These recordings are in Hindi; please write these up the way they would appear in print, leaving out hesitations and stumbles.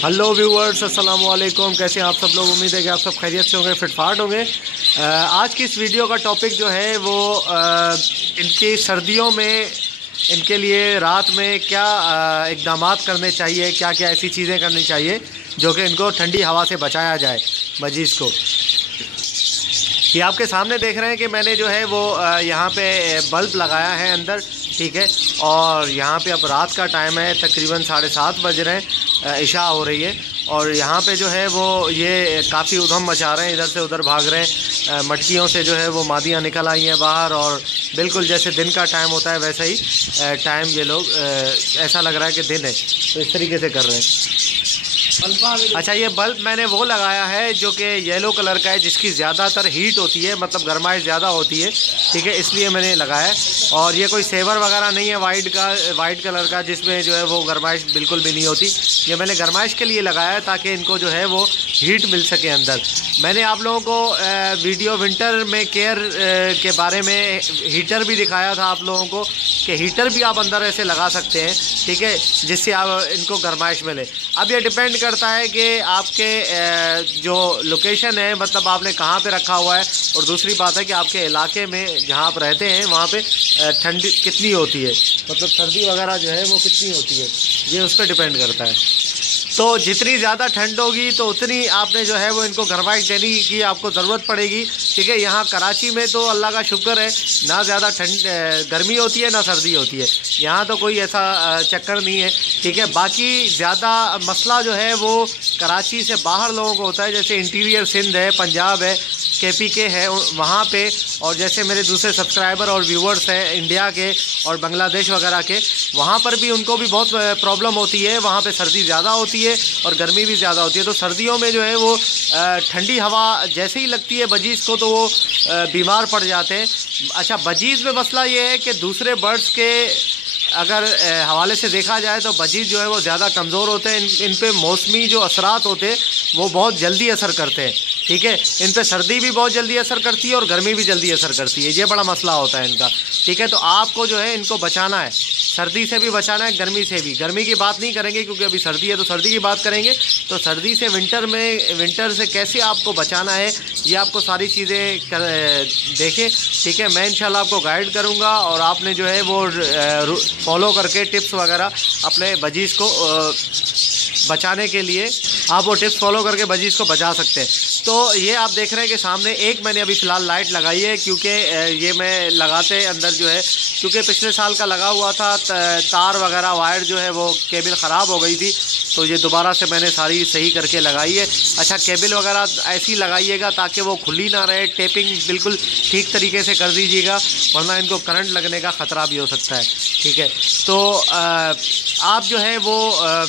हेलो व्यूवर्स, अस्सलाम वालेकुम। कैसे हैं आप सब लोग? उम्मीद है कि आप सब खैरियत से होंगे, फिटफाट होंगे। आज की इस वीडियो का टॉपिक जो है वो इनकी सर्दियों में इनके लिए रात में क्या इक़दामात करने चाहिए, क्या क्या ऐसी चीज़ें करनी चाहिए जो कि इनको ठंडी हवा से बचाया जाए मजीज़ को। ये आपके सामने देख रहे हैं कि मैंने जो है वो यहाँ पे बल्ब लगाया है अंदर, ठीक है। और यहाँ पे अब रात का टाइम है, तकरीबन 7:30 बज रहे हैं, इशा हो रही है। और यहाँ पे जो है वो ये काफ़ी उधम मचा रहे हैं, इधर से उधर भाग रहे हैं। मटकियों से जो है वो मादियाँ निकल आई हैं बाहर, और बिल्कुल जैसे दिन का टाइम होता है वैसा ही टाइम ये लोग ऐसा लग रहा है कि दिन है, तो इस तरीके से कर रहे हैं। अच्छा, ये बल्ब मैंने वो लगाया है जो कि येलो कलर का है, जिसकी ज़्यादातर हीट होती है, मतलब गर्माइश ज़्यादा होती है, ठीक है, इसलिए मैंने लगाया है। और ये कोई सेवर वगैरह नहीं है वाइट कलर का, जिसमें जो है वो गर्माइश बिल्कुल भी नहीं होती। ये मैंने गर्माइश के लिए लगाया है ताकि इनको जो है वो हीट मिल सके अंदर। मैंने आप लोगों को वीडियो विंटर में केयर के बारे में हीटर भी दिखाया था आप लोगों को, कि हीटर भी आप अंदर ऐसे लगा सकते हैं, ठीक है, जिससे आप इनको गर्माइश मिले। अब ये डिपेंड करता है कि आपके जो लोकेशन है, मतलब आपने कहाँ पे रखा हुआ है, और दूसरी बात है कि आपके इलाके में जहाँ आप रहते हैं वहाँ पे ठंडी कितनी होती है, मतलब सर्दी वगैरह जो है वो कितनी होती है, ये उस पर डिपेंड करता है। तो जितनी ज़्यादा ठंड होगी तो उतनी आपने जो है वो इनको गर्माइश देने की आपको ज़रूरत पड़ेगी, ठीक है। यहाँ कराची में तो अल्लाह का शुक्र है, ना ज़्यादा ठंड गर्मी होती है ना सर्दी होती है, यहाँ तो कोई ऐसा चक्कर नहीं है, ठीक है। बाकी ज़्यादा मसला जो है वो कराची से बाहर लोगों को होता है, जैसे इंटीरियर सिंध है, पंजाब है, KPK है, वहाँ पे, और जैसे मेरे दूसरे सब्सक्राइबर और व्यूवर्स हैं इंडिया के और बांग्लादेश वगैरह के, वहाँ पर भी उनको भी बहुत प्रॉब्लम होती है। वहाँ पे सर्दी ज़्यादा होती है और गर्मी भी ज़्यादा होती है, तो सर्दियों में जो है वो ठंडी हवा जैसे ही लगती है बजीज़ को तो वो बीमार पड़ जाते हैं। अच्छा, बजीज़ में मसला ये है कि दूसरे बर्ड्स के अगर हवाले से देखा जाए तो बजीज़ जो है वो ज़्यादा कमज़ोर होते हैं। इन पे मौसमी जो असरात होते हैं वो बहुत जल्दी असर करते हैं, ठीक है। इन पे सर्दी भी बहुत जल्दी असर करती है और गर्मी भी जल्दी असर करती है, ये बड़ा मसला होता है इनका, ठीक है। तो आपको जो है इनको बचाना है, सर्दी से भी बचाना है, गर्मी से भी। गर्मी की बात नहीं करेंगे क्योंकि अभी सर्दी है, तो सर्दी की बात करेंगे। तो सर्दी से विंटर से कैसे आपको बचाना है, ये आपको सारी चीज़ें देखें, ठीक है। मैं इंशाल्लाह आपको गाइड करूँगा, और आपने जो है वो फॉलो करके टिप्स वगैरह अपने बजीज़ को बचाने के लिए आप वो टिप्स फॉलो करके बजीज़ को बचा सकते हैं। तो ये आप देख रहे हैं कि सामने एक मैंने अभी फ़िलहाल लाइट लगाई है, क्योंकि ये मैं लगाते अंदर जो है, क्योंकि पिछले साल का लगा हुआ था, तार वगैरह वायर जो है वो केबल ख़राब हो गई थी, तो ये दोबारा से मैंने सारी सही करके लगाई है। अच्छा, केबल वगैरह ऐसी लगाइएगा ताकि वो खुली ना रहे, टेपिंग बिल्कुल ठीक तरीके से कर दीजिएगा, वरना इनको करंट लगने का ख़तरा भी हो सकता है, ठीक है। तो आप जो है वो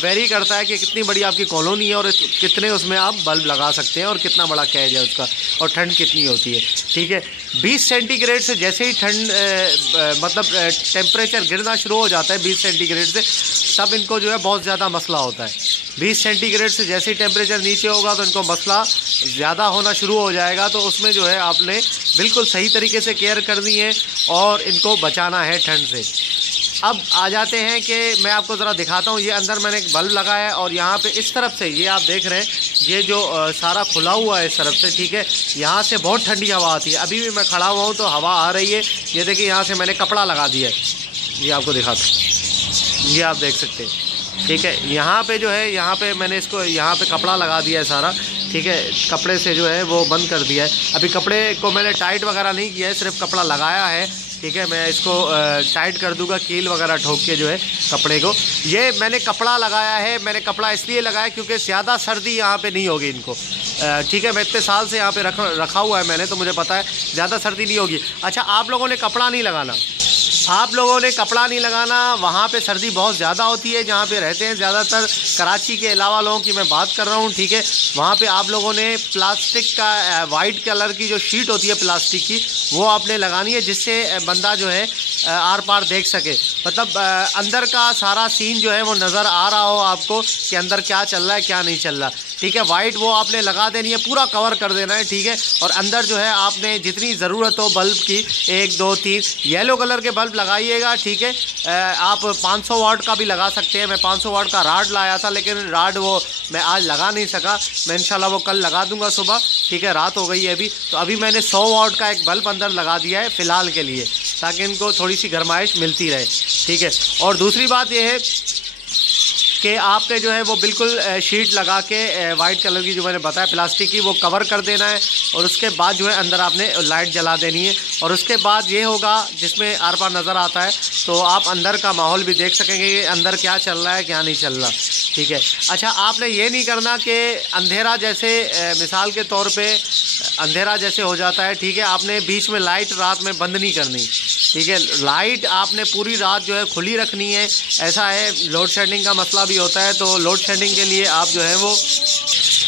वेरी करता है कि कितनी बड़ी आपकी कॉलोनी है और कितने उसमें आप बल्ब लगा सकते हैं, और कितना बड़ा कैज है उसका, और ठंड कितनी होती है, ठीक है। 20 सेंटीग्रेड से जैसे ही ठंड मतलब टेम्परेचर गिरना शुरू हो जाता है 20 सेंटीग्रेड से, तब इनको जो है बहुत ज़्यादा मसला होता है। 20 सेंटीग्रेड से जैसे ही टेम्परेचर नीचे होगा तो इनको मसला ज़्यादा होना शुरू हो जाएगा। तो उसमें जो है आपने बिल्कुल सही तरीके से केयर करनी है और इनको बचाना है ठंड से। अब आ जाते हैं कि मैं आपको ज़रा दिखाता हूँ। ये अंदर मैंने एक बल्ब लगाया है, और यहाँ पे इस तरफ से ये आप देख रहे हैं, ये जो सारा खुला हुआ है इस तरफ से, ठीक है। यहाँ से बहुत ठंडी हवा आती है। अभी भी मैं खड़ा हुआ हूँ तो हवा आ रही है। ये देखिए, यहाँ से मैंने कपड़ा लगा दिया है, ये आपको दिखाता हूँ, ये आप देख सकते हैं, ठीक है। यहाँ पे जो है, यहाँ पे मैंने इसको यहाँ पे कपड़ा लगा दिया है सारा, ठीक है। कपड़े से जो है वो बंद कर दिया है। अभी कपड़े को मैंने टाइट वगैरह नहीं किया है, सिर्फ कपड़ा लगाया है, ठीक है। मैं इसको टाइट कर दूंगा, कील वगैरह ठोक के जो है कपड़े को। ये मैंने कपड़ा लगाया है, मैंने कपड़ा इसलिए लगाया क्योंकि ज़्यादा सर्दी यहाँ पे नहीं होगी इनको, ठीक है। मैं इतने साल से यहाँ पे रखा हुआ है मैंने, तो मुझे पता है ज़्यादा सर्दी नहीं होगी। अच्छा, आप लोगों ने कपड़ा नहीं लगाना, आप लोगों ने कपड़ा नहीं लगाना। वहाँ पे सर्दी बहुत ज़्यादा होती है जहाँ पे रहते हैं ज़्यादातर, कराची के अलावा लोगों की मैं बात कर रहा हूँ, ठीक है। वहाँ पे आप लोगों ने प्लास्टिक का वाइट कलर की जो शीट होती है प्लास्टिक की, वो आपने लगानी है, जिससे बंदा जो है आर पार देख सके, मतलब अंदर का सारा सीन जो है वो नज़र आ रहा हो आपको कि अंदर क्या चल रहा है क्या नहीं चल रहा। ठीक है। वाइट वो आपने लगा देनी है, पूरा कवर कर देना है, ठीक है। और अंदर जो है आपने जितनी ज़रूरत हो बल्ब की, 1 2 3 येलो कलर के बल्ब लगाइएगा, ठीक है। आप 500 वाट का भी लगा सकते हैं। मैं 500 वाट का राड लाया था, लेकिन राड वो मैं आज लगा नहीं सका। मैं इंशाल्लाह वो कल लगा दूंगा सुबह, ठीक है। रात हो गई है अभी, तो अभी मैंने 100 वाट का एक बल्ब अंदर लगा दिया है फ़िलहाल के लिए, ताकि इनको थोड़ी सी गर्माइश मिलती रहे, ठीक है। और दूसरी बात यह है कि आपके जो है वो बिल्कुल शीट लगा के वाइट कलर की जो मैंने बताया प्लास्टिक की, वो कवर कर देना है। और उसके बाद जो है अंदर आपने लाइट जला देनी है। और उसके बाद ये होगा जिसमें आर पार नज़र आता है, तो आप अंदर का माहौल भी देख सकेंगे कि अंदर क्या चल रहा है क्या नहीं चल रहा, ठीक है। अच्छा, आपने ये नहीं करना कि अंधेरा जैसे मिसाल के तौर पे अंधेरा जैसे हो जाता है, ठीक है, आपने बीच में लाइट रात में बंद नहीं करनी, ठीक है। लाइट आपने पूरी रात जो है खुली रखनी है। ऐसा है, लोड शेडिंग का मसला भी होता है, तो लोड शेडिंग के लिए आप जो है वो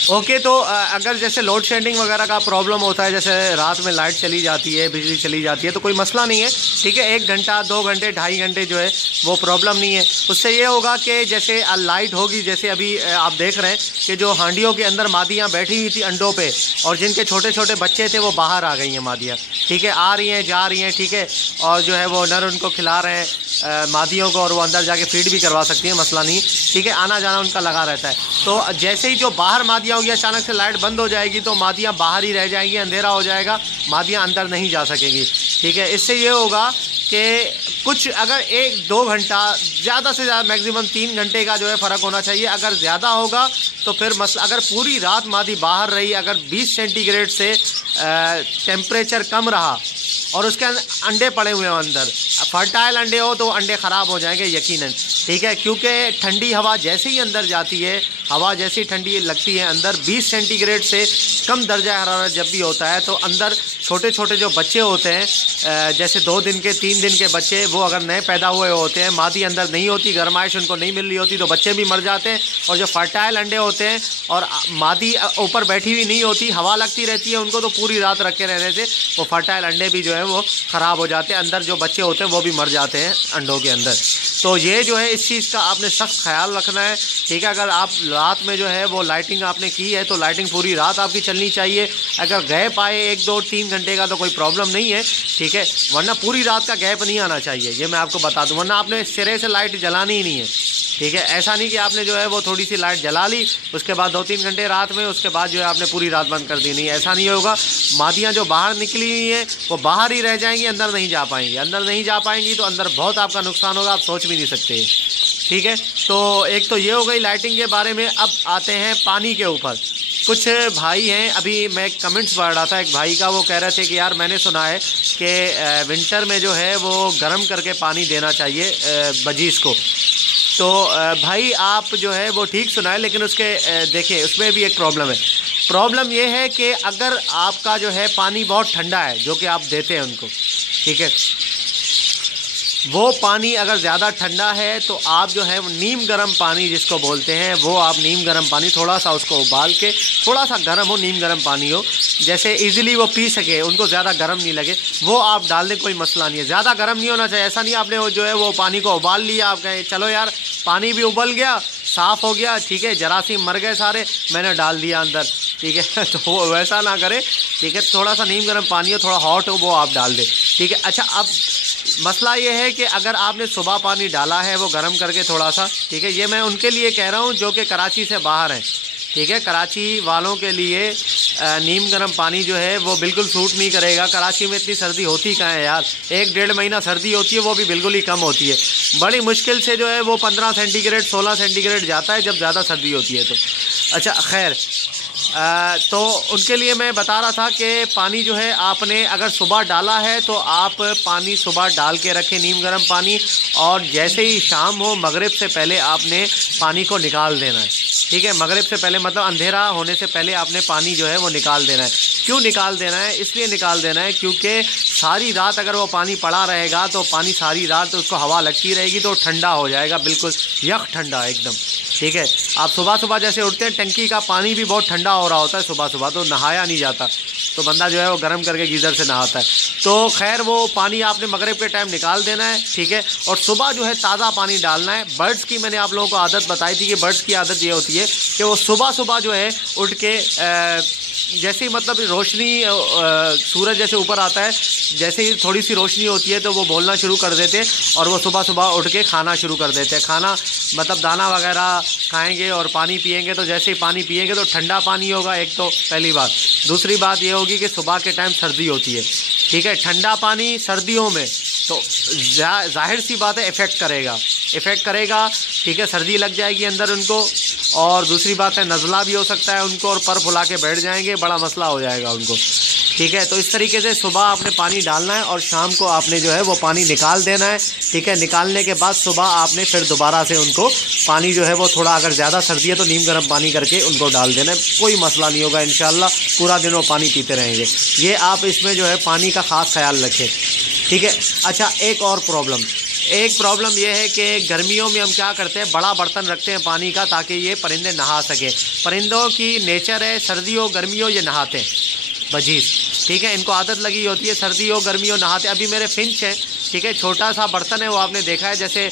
ओके। तो अगर जैसे लोड शेडिंग वगैरह का प्रॉब्लम होता है, जैसे रात में लाइट चली जाती है, बिजली चली जाती है, तो कोई मसला नहीं है, ठीक है। 1 घंटा 2 घंटे 2.5 घंटे जो है वो प्रॉब्लम नहीं है। उससे ये होगा कि जैसे लाइट होगी, जैसे अभी आप देख रहे हैं कि जो हांडियों के अंदर मादियाँ बैठी हुई थी अंडों पे, और जिनके छोटे छोटे बच्चे थे वो बाहर आ गई हैं मादियाँ, ठीक है। आ रही हैं जा रही हैं, ठीक है। और जो है वो नर उनको खिला रहे हैं मादियों को, और वो अंदर जाके फीड भी करवा सकती हैं, मसला नहीं, ठीक है। आना जाना उनका लगा रहता है। तो जैसे ही जो बाहर मादियाँ होगी, अचानक से लाइट बंद हो जाएगी, तो मादियाँ बाहर ही रह जाएंगी, अंधेरा हो जाएगा, मादियाँ अंदर नहीं जा सकेंगी, ठीक है। इससे ये होगा कि कुछ अगर 1-2 घंटा, ज़्यादा से ज़्यादा मैक्सिमम 3 घंटे का जो है फ़र्क होना चाहिए। अगर ज़्यादा होगा तो फिर मसला, अगर पूरी रात मादी बाहर रही, अगर 20 सेंटीग्रेड से टेम्परेचर कम रहा और उसके अंडे पड़े हुए हैं अंदर, फर्टाइल अंडे हो तो अंडे ख़राब हो जाएंगे यकीनन, ठीक है। क्योंकि ठंडी हवा जैसे ही अंदर जाती है, हवा जैसी ठंडी लगती है अंदर, 20 सेंटीग्रेड से कम दर्जा हरारत जब भी होता है, तो अंदर छोटे छोटे जो बच्चे होते हैं, जैसे 2 दिन के 3 दिन के बच्चे, वो अगर नए पैदा हुए होते हैं, मादी अंदर नहीं होती, गर्माइश उनको नहीं मिल रही होती, तो बच्चे भी मर जाते हैं। और जो फर्टाइल अंडे होते हैं और मादी ऊपर बैठी हुई नहीं होती, हवा लगती रहती है उनको, तो पूरी रात रखे रहने से वो फर्टाइल अंडे भी जो है वो ख़राब हो जाते हैं, अंदर जो बच्चे होते हैं वो भी मर जाते हैं अंडों के अंदर। तो ये जो है इस चीज़ का आपने सख्त ख्याल रखना है, ठीक है। अगर आप रात में जो है वो लाइटिंग आपने की है, तो लाइटिंग पूरी रात आपकी चलनी चाहिए। अगर गैप आए 1-2-3 घंटे का तो कोई प्रॉब्लम नहीं है, ठीक है, वरना पूरी रात का गैप नहीं आना चाहिए, ये मैं आपको बता दूं। वरना आपने सिरे से लाइट जलानी ही नहीं है, ठीक है। ऐसा नहीं कि आपने जो है वो थोड़ी सी लाइट जला ली, उसके बाद 2-3 घंटे रात में, उसके बाद जो है आपने पूरी रात बंद कर दी, नहीं, ऐसा नहीं होगा। मादियाँ जो बाहर निकली हुई हैं वो बाहर ही रह जाएंगी, अंदर नहीं जा पाएंगी। अंदर नहीं जा पाएंगी तो अंदर बहुत आपका नुकसान होगा, आप सोच भी नहीं सकते, ठीक है। तो एक तो ये हो गई लाइटिंग के बारे में। अब आते हैं पानी के ऊपर। कुछ भाई हैं, अभी मैं कमेंट्स पढ़ रहा था एक भाई का, वो कह रहे थे कि यार मैंने सुना है कि विंटर में जो है वो गर्म करके पानी देना चाहिए बजीज़ को। तो भाई आप जो है वो ठीक सुना है, लेकिन उसके देखिए उसमें भी एक प्रॉब्लम है। प्रॉब्लम ये है कि अगर आपका जो है पानी बहुत ठंडा है जो कि आप देते हैं उनको, ठीक है, वो पानी अगर ज़्यादा ठंडा है तो आप जो है नीम गर्म पानी जिसको बोलते हैं, वो आप नीम गर्म पानी थोड़ा सा उसको उबाल के, थोड़ा सा गर्म हो, नीम गर्म पानी हो, जैसे इजीली वो पी सके, उनको ज़्यादा गर्म नहीं लगे, वो आप डाल दें, कोई मसला नहीं है। ज़्यादा गर्म नहीं होना चाहिए। ऐसा नहीं आपने वो जो है वो पानी को उबाल लिया, आप कहें चलो यार पानी भी उबल गया, साफ़ हो गया, ठीक है, जरासीम मर गए सारे, मैंने डाल दिया अंदर, ठीक है। तो वो वैसा ना करें, ठीक है। थोड़ा सा नीम गर्म पानी हो, थोड़ा हॉट हो, वो आप डाल दें, ठीक है। अच्छा, अब मसला ये है कि अगर आपने सुबह पानी डाला है वो गर्म करके थोड़ा सा, ठीक है, ये मैं उनके लिए कह रहा हूँ जो कि कराची से बाहर हैं, ठीक है। कराची वालों के लिए नीम गर्म पानी जो है वो बिल्कुल सूट नहीं करेगा। कराची में इतनी सर्दी होती कहाँ है यार, 1-1.5 महीना सर्दी होती है, वो भी बिल्कुल ही कम होती है। बड़ी मुश्किल से जो है वो 15 सेंटीग्रेड 16 सेंटीग्रेड जाता है जब ज़्यादा सर्दी होती है तो। अच्छा खैर, तो उनके लिए मैं बता रहा था कि पानी जो है आपने अगर सुबह डाला है तो आप पानी सुबह डाल के रखें, नीम गर्म पानी, और जैसे ही शाम हो मगरिब से पहले आपने पानी को निकाल देना है, ठीक है। मगरिब से पहले मतलब अंधेरा होने से पहले आपने पानी जो है वो निकाल देना है। क्यों निकाल देना है? इसलिए निकाल देना है क्योंकि सारी रात अगर वो पानी पड़ा रहेगा तो पानी सारी रात तो उसको हवा लगती रहेगी तो ठंडा हो जाएगा, बिल्कुल यख ठंडा एकदम, ठीक है। आप सुबह सुबह जैसे उठते हैं टंकी का पानी भी बहुत ठंडा हो रहा होता है सुबह सुबह, तो नहाया नहीं जाता, तो बंदा जो है वो गर्म करके गीज़र से नहाता है। तो खैर वो पानी आपने मगरिब के टाइम निकाल देना है, ठीक है। और सुबह जो है ताज़ा पानी डालना है। बर्ड्स की मैंने आप लोगों को आदत बताई थी कि बर्ड्स की आदत ये होती है कि वो सुबह सुबह जो है उठ के जैसे ही मतलब रोशनी सूरज जैसे ऊपर आता है, जैसे ही थोड़ी सी रोशनी होती है तो वो बोलना शुरू कर देते हैं और वो सुबह सुबह उठ के खाना शुरू कर देते हैं। खाना मतलब दाना वगैरह खाएंगे और पानी पिएंगे। तो जैसे ही पानी पिएंगे तो ठंडा पानी होगा, एक तो पहली बात। दूसरी बात ये होगी कि सुबह के टाइम सर्दी होती है, ठीक है। ठंडा पानी सर्दियों में तो जाहिर सी बात है इफ़ेक्ट करेगा, ठीक है। सर्दी लग जाएगी अंदर उनको। और दूसरी बात है नज़ला भी हो सकता है उनको और पर फुला के बैठ जाएंगे, बड़ा मसला हो जाएगा उनको, ठीक है। तो इस तरीके से सुबह आपने पानी डालना है और शाम को आपने जो है वो पानी निकाल देना है, ठीक है। निकालने के बाद सुबह आपने फिर दोबारा से उनको पानी जो है वो थोड़ा, अगर ज़्यादा सर्दी है तो नीम गर्म पानी करके उनको डाल देना है, कोई मसला नहीं होगा इंशाल्लाह। पूरा दिन वो पानी पीते रहेंगे। ये आप इसमें जो है पानी का ख़ास ख्याल रखें, ठीक है। अच्छा, एक प्रॉब्लम ये है कि गर्मियों में हम क्या करते हैं, बड़ा बर्तन रखते हैं पानी का ताकि ये परिंदे नहा सकें। परिंदों की नेचर है सर्दियों गर्मियों ये नहाते हैं, बजीज, ठीक है। इनको आदत लगी होती है सर्दियों गर्मियों नहाते। अभी मेरे फिंच हैं, ठीक है, छोटा सा बर्तन है वो आपने देखा है, जैसे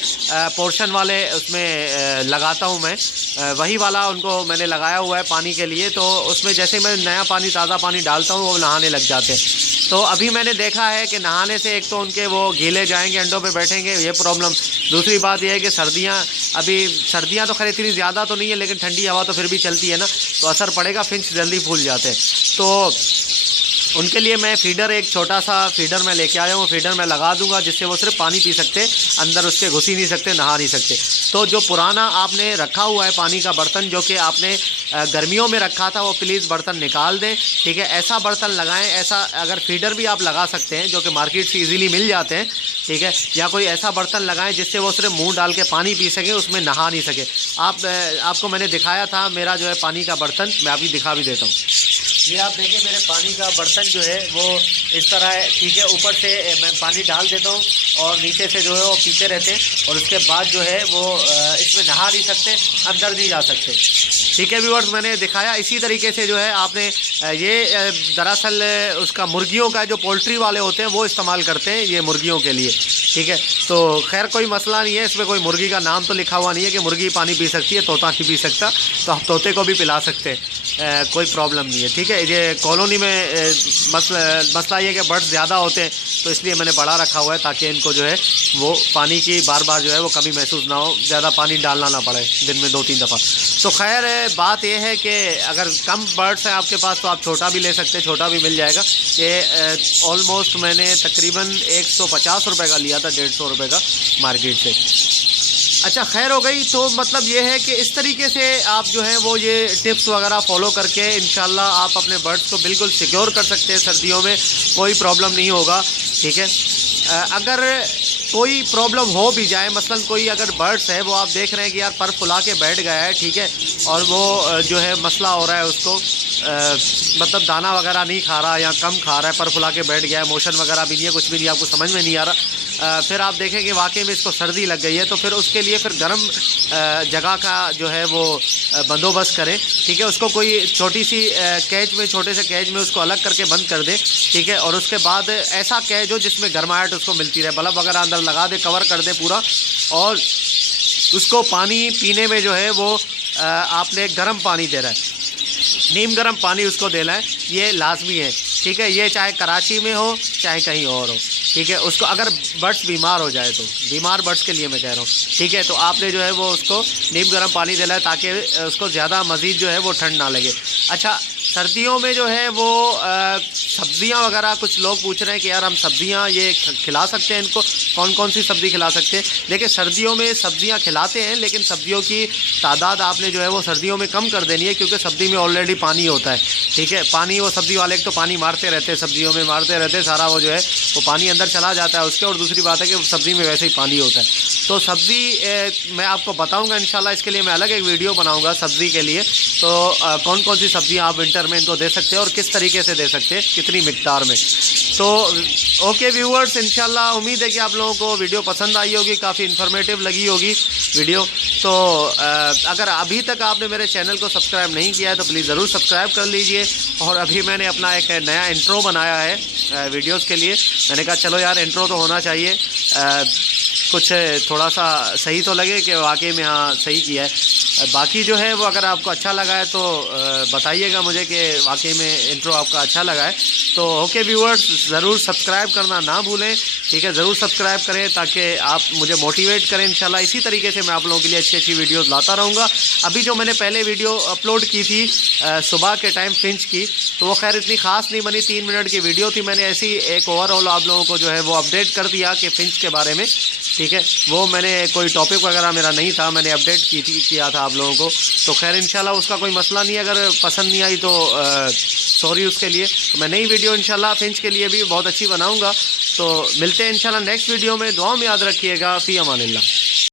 पोर्शन वाले उसमें लगाता हूँ मैं, वही वाला उनको मैंने लगाया हुआ है पानी के लिए। तो उसमें जैसे मैं नया पानी ताज़ा पानी डालता हूँ वो नहाने लग जाते हैं। तो अभी मैंने देखा है कि नहाने से एक तो उनके वो गीले जाएंगे, अंडों पे बैठेंगे, ये प्रॉब्लम। दूसरी बात ये है कि सर्दियाँ तो खैर इतनी ज़्यादा तो नहीं है, लेकिन ठंडी हवा तो फिर भी चलती है ना, तो असर पड़ेगा, फिंच जल्दी फूल जाते हैं। तो उनके लिए मैं फीडर, एक छोटा सा फीडर मैं लेके आया हूँ, फीडर मैं लगा दूंगा जिससे वो सिर्फ पानी पी सकते, अंदर उसके घुस ही नहीं सकते, नहा नहीं सकते। तो जो पुराना आपने रखा हुआ है पानी का बर्तन जो कि आपने गर्मियों में रखा था, वो प्लीज़ बर्तन निकाल दें, ठीक है। ऐसा बर्तन लगाएं, ऐसा अगर फीडर भी आप लगा सकते हैं जो कि मार्केट से ईज़िली मिल जाते हैं, ठीक है। या कोई ऐसा बर्तन लगाएं जिससे वो सिर्फ मुँह डाल के पानी पी सके, उसमें नहा नहीं सके। आपको मैंने दिखाया था मेरा जो है पानी का बर्तन, मैं अभी दिखा भी देता हूँ। ये आप देखिए मेरे पानी का बर्तन जो है वो इस तरह है, ठीक है। ऊपर से मैं पानी डाल देता हूँ और नीचे से जो है वो पीते रहते हैं और उसके बाद जो है वो इसमें नहा नहीं सकते, अंदर नहीं जा सकते, ठीक है व्यूअर्स। मैंने दिखाया इसी तरीके से जो है आपने ये दरअसल उसका मुर्गियों का जो पोल्ट्री वाले होते हैं वो इस्तेमाल करते हैं ये मुर्गियों के लिए, ठीक है। तो खैर कोई मसला नहीं है, इसमें कोई मुर्गी का नाम तो लिखा हुआ नहीं है कि मुर्गी पानी पी सकती है, तोता नहीं पी सकता, तो आप तोते को भी पिला सकते हैं, कोई प्रॉब्लम नहीं है, ठीक है। ये कॉलोनी में मसला ये कि बर्ड्स ज़्यादा होते हैं तो इसलिए मैंने बड़ा रखा हुआ है ताकि इनको जो है वो पानी की बार बार जो है वो कमी महसूस ना हो, ज़्यादा पानी डालना ना पड़े दिन में 2-3 दफ़ा। तो खैर बात यह है कि अगर कम बर्ड्स हैं आपके पास तो आप छोटा भी ले सकते हैं, छोटा भी मिल जाएगा। ये ऑलमोस्ट मैंने तकरीबन 150 रुपये का लिया था, 150 रुपये का मार्केट से। अच्छा खैर हो गई। तो मतलब ये है कि इस तरीके से आप जो है वो ये टिप्स वगैरह फॉलो करके इंशाल्लाह आप अपने बर्ड्स को बिल्कुल सिक्योर कर सकते हैं, सर्दियों में कोई प्रॉब्लम नहीं होगा, ठीक है। अगर कोई प्रॉब्लम हो भी जाए, मसलन कोई अगर बर्ड्स है वो आप देख रहे हैं कि यार पर फुला के बैठ गया है, ठीक है, और वो जो है मसला हो रहा है उसको मतलब दाना वगैरह नहीं खा रहा या कम खा रहा है, पर फुला के बैठ गया है, मोशन वगैरह भी नहीं है, कुछ भी नहीं, आपको समझ में नहीं आ रहा, फिर आप देखें कि वाकई में इसको सर्दी लग गई है, तो फिर उसके लिए फिर गर्म जगह का जो है वो बंदोबस्त करें, ठीक है। उसको कोई छोटी सी कैज में, छोटे से कैज में उसको अलग करके बंद कर दे, ठीक है। और उसके बाद ऐसा कैज हो जिसमें गर्माहट उसको मिलती रहे, बल्ब वगैरह अंदर लगा दे, कवर कर दे पूरा, और उसको पानी पीने में जो है वो आपने गर्म पानी दे रहा है, नीम गर्म पानी उसको देना है, ये लाजमी है, ठीक है। ये चाहे कराची में हो चाहे कहीं और हो, ठीक है। उसको अगर बर्ड्स बीमार हो जाए तो, बीमार बर्ड्स के लिए मैं कह रहा हूँ, ठीक है, तो आपने जो है वो उसको नीम गर्म पानी देना है ताकि उसको ज़्यादा मज़ीद जो है वो ठंड ना लगे। अच्छा सर्दियों में जो है वो सब्ज़ियाँ वगैरह, कुछ लोग पूछ रहे हैं कि यार हम सब्ज़ियाँ ये खिला सकते हैं इनको, कौन कौन सी सब्ज़ी खिला सकते हैं। देखिए सर्दियों में सब्ज़ियाँ खिलाते हैं, लेकिन सब्ज़ियों की तादाद आपने जो है वो सर्दियों में कम कर देनी है, क्योंकि सब्ज़ी में ऑलरेडी पानी होता है, ठीक है। पानी वो सब्ज़ी वाले तो पानी मारते रहते हैं, सब्जियों में मारते रहते हैं, सारा वो जो है वो पानी अंदर चला जाता है उसके, और दूसरी बात है कि सब्ज़ी में वैसे ही पानी होता है। तो सब्ज़ी मैं आपको बताऊँगा इंशाल्लाह, इसके लिए मैं अलग एक वीडियो बनाऊँगा सब्ज़ी के लिए, तो कौन कौन सी सब्ज़ियाँ आप विंटर में इनको दे सकते हैं और किस तरीके से दे सकते हैं, कितनी मिकदार में। तो ओके व्यूअर्स, इंशाल्लाह उम्मीद है कि आप लोगों को वीडियो पसंद आई होगी, काफ़ी इन्फॉर्मेटिव लगी होगी वीडियो। तो अगर अभी तक आपने मेरे चैनल को सब्सक्राइब नहीं किया है तो प्लीज़ ज़रूर सब्सक्राइब कर लीजिए। और अभी मैंने अपना एक नया इंट्रो बनाया है वीडियोस के लिए। मैंने कहा चलो यार इंट्रो तो होना चाहिए, कुछ थोड़ा सा सही तो लगे कि वाकई में हाँ सही किया है। बाकी जो है वो अगर आपको अच्छा लगा है तो बताइएगा मुझे कि वाकई में इंट्रो आपका अच्छा लगा है। तो ओके व्यूअर्स, ज़रूर सब्सक्राइब करना ना भूलें, ठीक है, ज़रूर सब्सक्राइब करें ताकि आप मुझे मोटिवेट करें। इंशाल्लाह इसी तरीके से मैं आप लोगों के लिए अच्छी अच्छी वीडियोस लाता रहूँगा। अभी जो मैंने पहले वीडियो अपलोड की थी सुबह के टाइम फिंच की, तो वो खैर इतनी ख़ास नहीं बनी, 3 मिनट की वीडियो थी। मैंने ऐसी एक ओवरऑल आप लोगों को जो है वो अपडेट कर दिया कि फिंच के बारे में, ठीक है। वो मैंने कोई टॉपिक वगैरह मेरा नहीं था, मैंने अपडेट किया था आप लोगों को। तो खैर इंशाल्लाह उसका कोई मसला नहीं है, अगर पसंद नहीं आई तो सॉरी उसके लिए। तो मैं नई वीडियो इंशाल्लाह फिंच के लिए भी बहुत अच्छी बनाऊंगा। तो मिलते हैं इंशाल्लाह नेक्स्ट वीडियो में। दुआ में याद रखिएगा। फ़ी अमानिल्लाह।